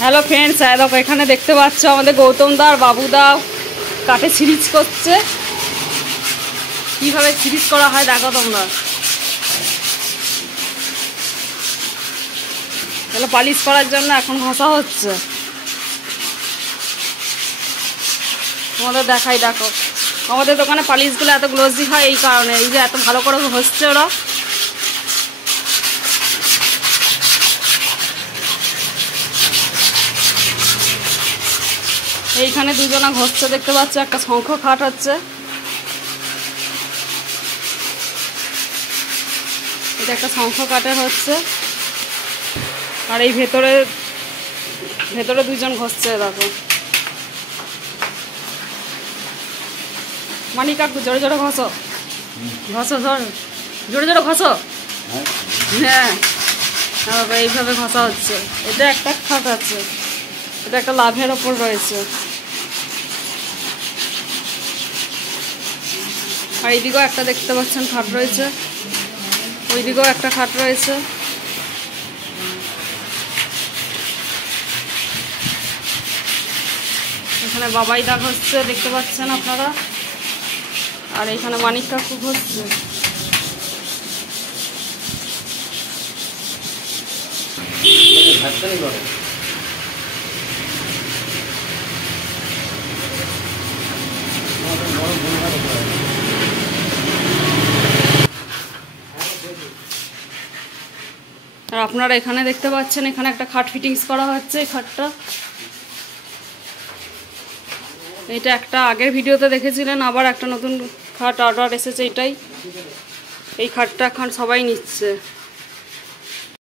Hello friends, দেখো এখানে দেখতে পাচ্ছ আমাদের গৌতম দা আর বাবু দা কাঠে সিরিজ করছে। কিভাবে সিরিজ করা হয় দেখো তোমরা। তাহলে পালিশ করার জন্য এখন ঘষা হচ্ছে, তোমাদের দেখাই। দেখো আমাদের দোকানে পালিশগুলো এত গ্লোজি হয় এই কারণে, এই যে এত ভালো করে ঘষছে ওরা। এইখানে দুজনা ঘষছে দেখতে পাচ্ছ, একটা শঙ্খ খাট হচ্ছে, এটা একটা শঙ্খ কাঠের হচ্ছে। আর এই ভেতরে দুজন ঘষছে দেখো। মানি কাকু জোরে জোরে ঘষো, জোরে জোরে ঘষো। হ্যাঁ এইভাবে ঘষা হচ্ছে। এটা একটা খাট আছে, এটা একটা লাভের ওপর রয়েছে। আর এইদিকেও একটা দেখতে পাচ্ছেন খাট রয়েছে, ওইদিকেও একটা খাট রয়েছে। এখানে বাবাই দা ঘষছে দেখতে পাচ্ছেন আপনারা, আর এখানে মানিক কাকু ঘষছে। আর আপনারা এখানে দেখতে পাচ্ছেন এখানে একটা খাট ফিটিংস করা হচ্ছে। এই খাটটা, এটা একটা আগের ভিডিওতে দেখেছিলেন, আবার একটা নতুন খাট অর্ডার এসেছে। এটাই, এই খাটটা এখন সবাই নিচ্ছে।